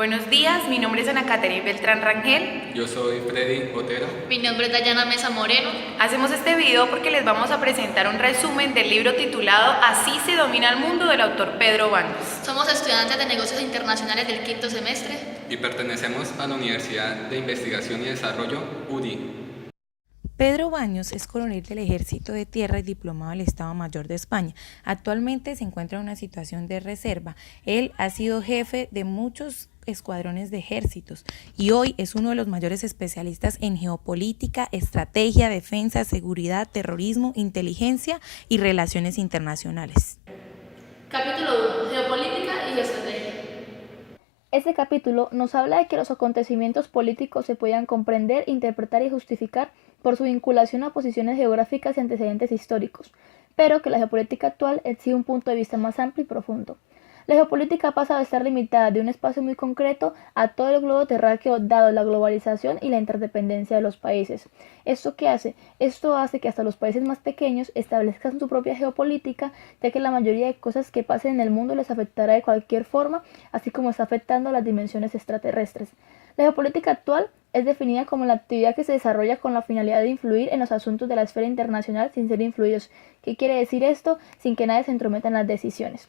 Buenos días, mi nombre es Ana Caterina Beltrán Rangel. Yo soy Freddy Otero. Mi nombre es Dayana Mesa Moreno. Hacemos este video porque les vamos a presentar un resumen del libro titulado Así se domina el mundo del autor Pedro Baños. Somos estudiantes de negocios internacionales del quinto semestre Y pertenecemos a la Universidad de Investigación y Desarrollo, UDI. Pedro Baños es coronel del Ejército de Tierra y diplomado del Estado Mayor de España. Actualmente se encuentra en una situación de reserva. Él ha sido jefe de muchos escuadrones de ejércitos y hoy es uno de los mayores especialistas en geopolítica, estrategia, defensa, seguridad, terrorismo, inteligencia y relaciones internacionales. Capítulo 1. Geopolítica y geoestrategia. Este capítulo nos habla de que los acontecimientos políticos se puedan comprender, interpretar y justificar por su vinculación a posiciones geográficas y antecedentes históricos, pero que la geopolítica actual exige un punto de vista más amplio y profundo. La geopolítica ha pasado de estar limitada de un espacio muy concreto a todo el globo terráqueo dado la globalización y la interdependencia de los países. ¿Esto qué hace? Esto hace que hasta los países más pequeños establezcan su propia geopolítica, ya que la mayoría de cosas que pasen en el mundo les afectará de cualquier forma, así como está afectando a las dimensiones extraterrestres. La geopolítica actual es definida como la actividad que se desarrolla con la finalidad de influir en los asuntos de la esfera internacional sin ser influidos. ¿Qué quiere decir esto? Sin que nadie se entrometa en las decisiones.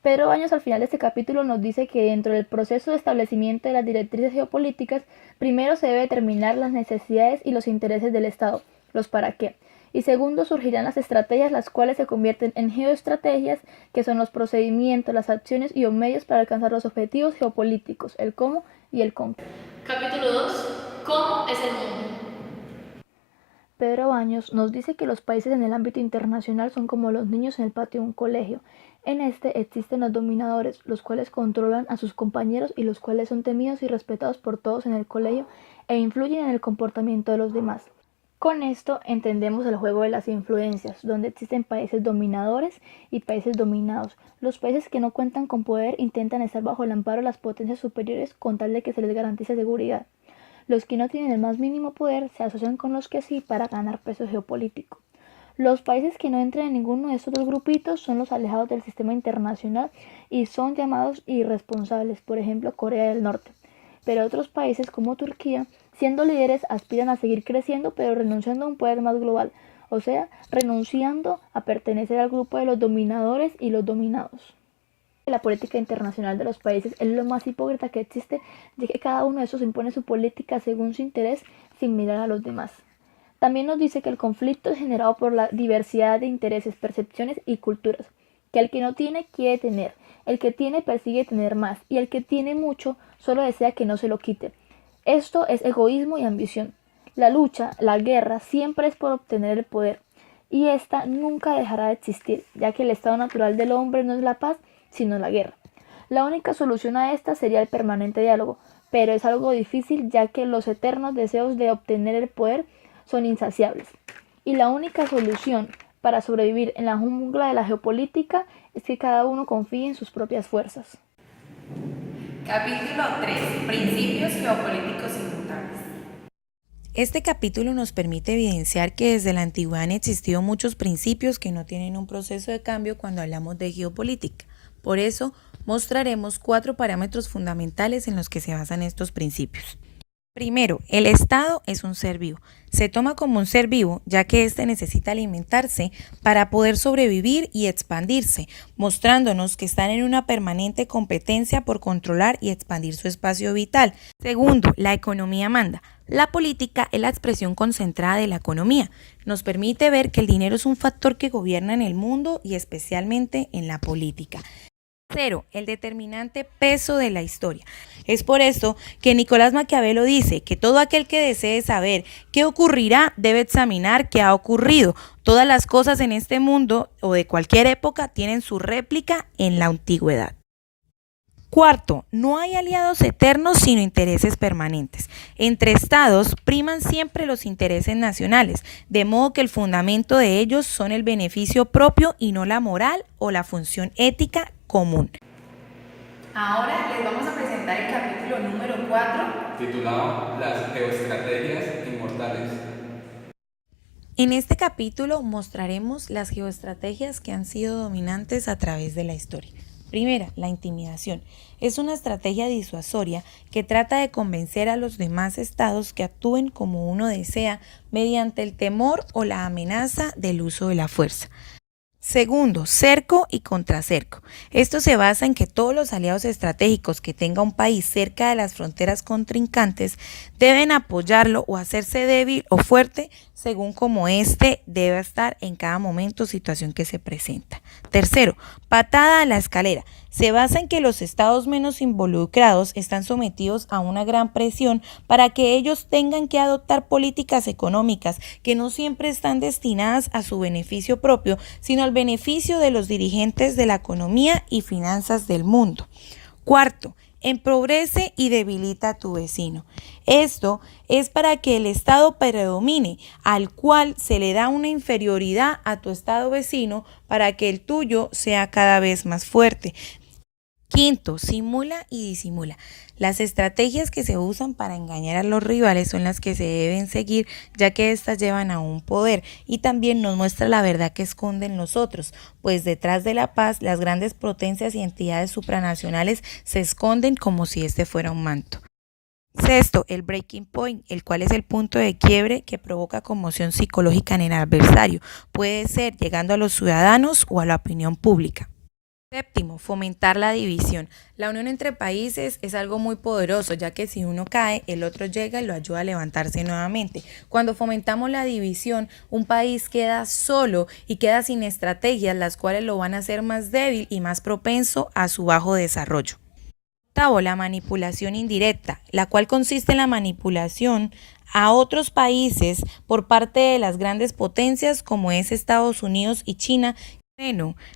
Pedro Baños al final de este capítulo nos dice que dentro del proceso de establecimiento de las directrices geopolíticas, primero se debe determinar las necesidades y los intereses del Estado, los para qué, y segundo surgirán las estrategias, las cuales se convierten en geoestrategias, que son los procedimientos, las acciones y los medios para alcanzar los objetivos geopolíticos, el cómo y el con qué. Capítulo 2. ¿Cómo es el mundo? Pedro Baños nos dice que los países en el ámbito internacional son como los niños en el patio de un colegio. En este existen los dominadores, los cuales controlan a sus compañeros y los cuales son temidos y respetados por todos en el colegio e influyen en el comportamiento de los demás. Con esto entendemos el juego de las influencias, donde existen países dominadores y países dominados. Los países que no cuentan con poder intentan estar bajo el amparo de las potencias superiores con tal de que se les garantice seguridad. Los que no tienen el más mínimo poder se asocian con los que sí para ganar peso geopolítico. Los países que no entran en ninguno de estos dos grupitos son los alejados del sistema internacional y son llamados irresponsables, por ejemplo Corea del Norte. Pero otros países como Turquía, siendo líderes, aspiran a seguir creciendo pero renunciando a un poder más global, o sea, renunciando a pertenecer al grupo de los dominadores y los dominados. La política internacional de los países es lo más hipócrita que existe, ya que cada uno de estos impone su política según su interés sin mirar a los demás. También nos dice que el conflicto es generado por la diversidad de intereses, percepciones y culturas, que el que no tiene quiere tener, el que tiene persigue tener más y el que tiene mucho solo desea que no se lo quite. Esto es egoísmo y ambición. La lucha, la guerra siempre es por obtener el poder y esta nunca dejará de existir, ya que el estado natural del hombre no es la paz, sino la guerra. La única solución a esta sería el permanente diálogo, pero es algo difícil ya que los eternos deseos de obtener el poder son insaciables. Y la única solución para sobrevivir en la jungla de la geopolítica es que cada uno confíe en sus propias fuerzas. Capítulo 3. Principios geopolíticos inmutables. Este capítulo nos permite evidenciar que desde la antigüedad han existido muchos principios que no tienen un proceso de cambio cuando hablamos de geopolítica. Por eso, mostraremos 4 parámetros fundamentales en los que se basan estos principios. Primero, el Estado es un ser vivo. Se toma como un ser vivo, ya que éste necesita alimentarse para poder sobrevivir y expandirse, mostrándonos que están en una permanente competencia por controlar y expandir su espacio vital. Segundo, la economía manda. La política es la expresión concentrada de la economía. Nos permite ver que el dinero es un factor que gobierna en el mundo y especialmente en la política. 0. El determinante peso de la historia. Es por esto que Nicolás Maquiavelo dice que todo aquel que desee saber qué ocurrirá debe examinar qué ha ocurrido. Todas las cosas en este mundo o de cualquier época tienen su réplica en la antigüedad. Cuarto, no hay aliados eternos sino intereses permanentes. Entre estados priman siempre los intereses nacionales, de modo que el fundamento de ellos son el beneficio propio y no la moral o la función ética común. Ahora les vamos a presentar el capítulo número 4, Titulado Las geoestrategias inmortales. En este capítulo mostraremos las geoestrategias que han sido dominantes a través de la historia. Primera, la intimidación. Es una estrategia disuasoria que trata de convencer a los demás estados que actúen como uno desea mediante el temor o la amenaza del uso de la fuerza. Segundo, cerco y contracerco. Esto se basa en que todos los aliados estratégicos que tenga un país cerca de las fronteras contrincantes deben apoyarlo o hacerse débil o fuerte según como éste deba estar en cada momento o situación que se presenta. Tercero, patada a la escalera. Se basa en que los estados menos involucrados están sometidos a una gran presión para que ellos tengan que adoptar políticas económicas que no siempre están destinadas a su beneficio propio, sino al beneficio de los dirigentes de la economía y finanzas del mundo. Cuarto, empobrece y debilita a tu vecino. Esto es para que el estado predomine, al cual se le da una inferioridad a tu estado vecino para que el tuyo sea cada vez más fuerte. Quinto, simula y disimula. Las estrategias que se usan para engañar a los rivales son las que se deben seguir, ya que éstas llevan a un poder y también nos muestra la verdad que esconden los otros, pues detrás de la paz las grandes potencias y entidades supranacionales se esconden como si este fuera un manto. Sexto, el breaking point, el cual es el punto de quiebre que provoca conmoción psicológica en el adversario. Puede ser llegando a los ciudadanos o a la opinión pública. Séptimo, fomentar la división. La unión entre países es algo muy poderoso, ya que si uno cae, el otro llega y lo ayuda a levantarse nuevamente. Cuando fomentamos la división, un país queda solo y queda sin estrategias, las cuales lo van a hacer más débil y más propenso a su bajo desarrollo. Octavo, la manipulación indirecta, la cual consiste en la manipulación a otros países por parte de las grandes potencias como es Estados Unidos y China.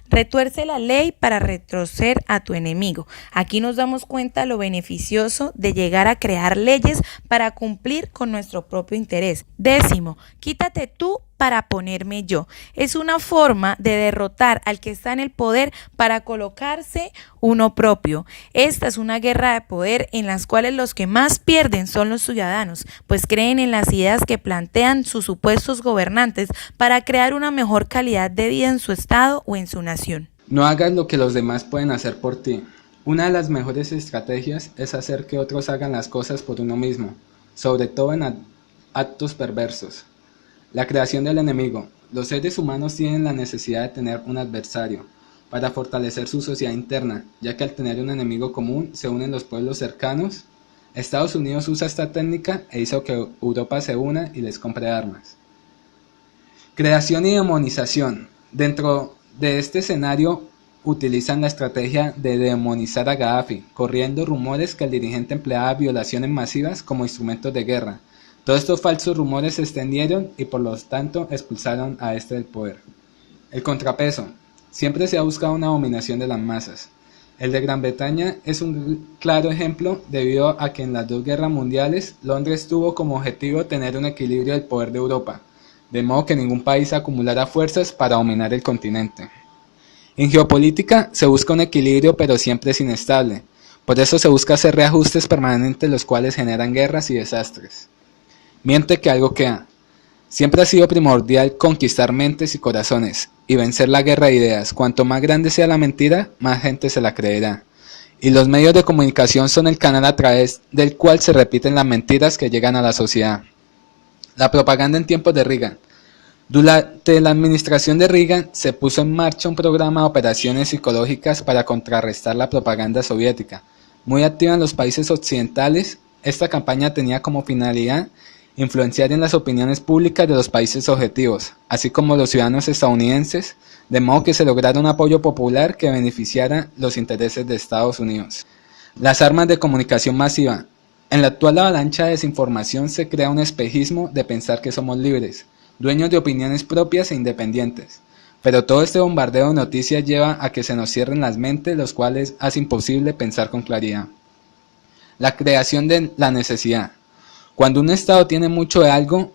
Retuerce la ley para retorcer a tu enemigo. Aquí nos damos cuenta lo beneficioso de llegar a crear leyes para cumplir con nuestro propio interés. Décimo, quítate tú para ponerme yo. Es una forma de derrotar al que está en el poder para colocarse uno propio. Esta es una guerra de poder en las cuales los que más pierden son los ciudadanos, pues creen en las ideas que plantean sus supuestos gobernantes para crear una mejor calidad de vida en su estado o en su nación. No hagas lo que los demás pueden hacer por ti. Una de las mejores estrategias es hacer que otros hagan las cosas por uno mismo, sobre todo en actos perversos. La creación del enemigo. Los seres humanos tienen la necesidad de tener un adversario para fortalecer su sociedad interna, ya que al tener un enemigo común se unen los pueblos cercanos. Estados Unidos usa esta técnica e hizo que Europa se una y les compre armas. Creación y demonización. Dentro de este escenario utilizan la estrategia de demonizar a Gaddafi, corriendo rumores que el dirigente empleaba violaciones masivas como instrumentos de guerra. Todos estos falsos rumores se extendieron y por lo tanto expulsaron a este del poder. El contrapeso. Siempre se ha buscado una dominación de las masas. El de Gran Bretaña es un claro ejemplo debido a que en las dos guerras mundiales Londres tuvo como objetivo tener un equilibrio del poder de Europa, de modo que ningún país acumulara fuerzas para dominar el continente. En geopolítica se busca un equilibrio pero siempre es inestable, por eso se busca hacer reajustes permanentes los cuales generan guerras y desastres. Miente que algo queda. Siempre ha sido primordial conquistar mentes y corazones y vencer la guerra de ideas. Cuanto más grande sea la mentira, más gente se la creerá. Y los medios de comunicación son el canal a través del cual se repiten las mentiras que llegan a la sociedad. La propaganda en tiempos de Reagan. Durante la administración de Reagan se puso en marcha un programa de operaciones psicológicas para contrarrestar la propaganda soviética. Muy activa en los países occidentales, esta campaña tenía como finalidad influenciar en las opiniones públicas de los países objetivos, así como los ciudadanos estadounidenses, de modo que se lograra un apoyo popular que beneficiara los intereses de Estados Unidos. Las armas de comunicación masiva. En la actual avalancha de desinformación se crea un espejismo de pensar que somos libres, dueños de opiniones propias e independientes. Pero todo este bombardeo de noticias lleva a que se nos cierren las mentes, los cuales hace imposible pensar con claridad. La creación de la necesidad. Cuando un Estado tiene mucho de algo,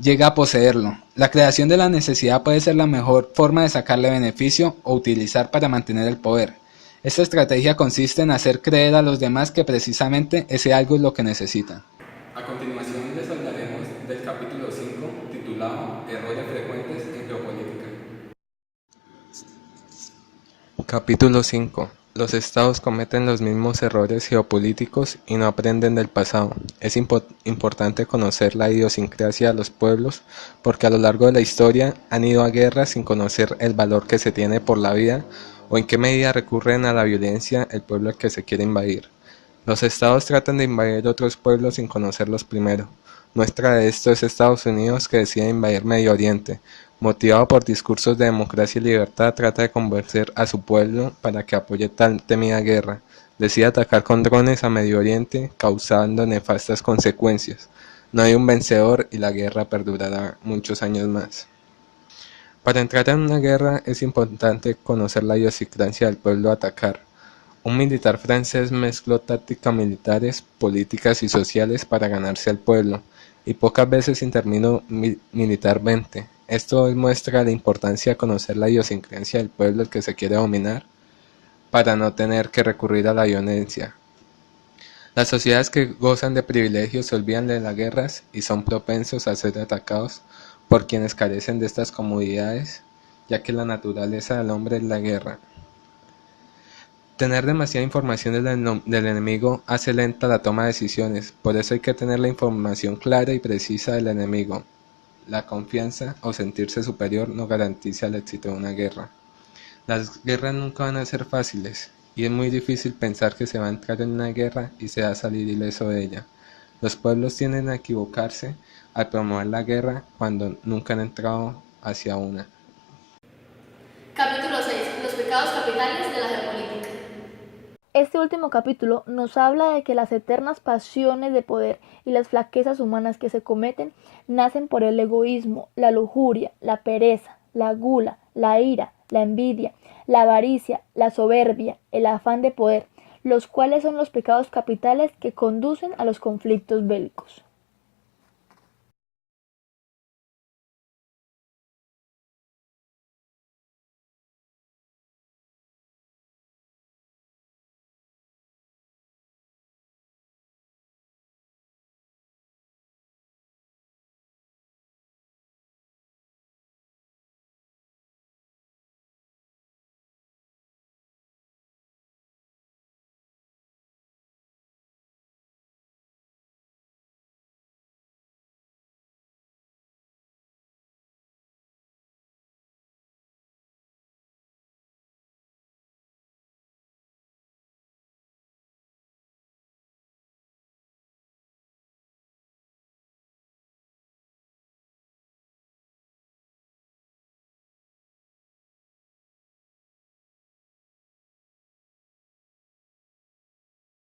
llega a poseerlo. La creación de la necesidad puede ser la mejor forma de sacarle beneficio o utilizar para mantener el poder. Esta estrategia consiste en hacer creer a los demás que precisamente ese algo es lo que necesitan. A continuación les hablaremos del capítulo 5 titulado Errores frecuentes en geopolítica. Capítulo 5. Los estados cometen los mismos errores geopolíticos y no aprenden del pasado. Es importante conocer la idiosincrasia de los pueblos porque a lo largo de la historia han ido a guerra sin conocer el valor que se tiene por la vida o en qué medida recurren a la violencia el pueblo al que se quiere invadir. Los estados tratan de invadir otros pueblos sin conocerlos primero. Muestra de esto es Estados Unidos, que decide invadir Medio Oriente. Motivado por discursos de democracia y libertad, trata de convencer a su pueblo para que apoye tal temida guerra. Decide atacar con drones a Medio Oriente, causando nefastas consecuencias. No hay un vencedor y la guerra perdurará muchos años más. Para entrar en una guerra es importante conocer la idiosincrasia del pueblo a atacar. Un militar francés mezcló tácticas militares, políticas y sociales para ganarse al pueblo, y pocas veces intervino militarmente. Esto muestra la importancia de conocer la idiosincrasia del pueblo al que se quiere dominar, para no tener que recurrir a la violencia. Las sociedades que gozan de privilegios se olvidan de las guerras y son propensos a ser atacados por quienes carecen de estas comodidades, ya que la naturaleza del hombre es la guerra. Tener demasiada información del enemigo hace lenta la toma de decisiones, por eso hay que tener la información clara y precisa del enemigo. La confianza o sentirse superior no garantiza el éxito de una guerra. Las guerras nunca van a ser fáciles, y es muy difícil pensar que se va a entrar en una guerra y se va a salir ileso de ella. Los pueblos tienden a equivocarse al promover la guerra cuando nunca han entrado hacia una. Capítulo 6. Los pecados capitales de la geopolítica. Este último capítulo nos habla de que las eternas pasiones de poder y las flaquezas humanas que se cometen nacen por el egoísmo, la lujuria, la pereza, la gula, la ira, la envidia, la avaricia, la soberbia, el afán de poder, los cuales son los pecados capitales que conducen a los conflictos bélicos.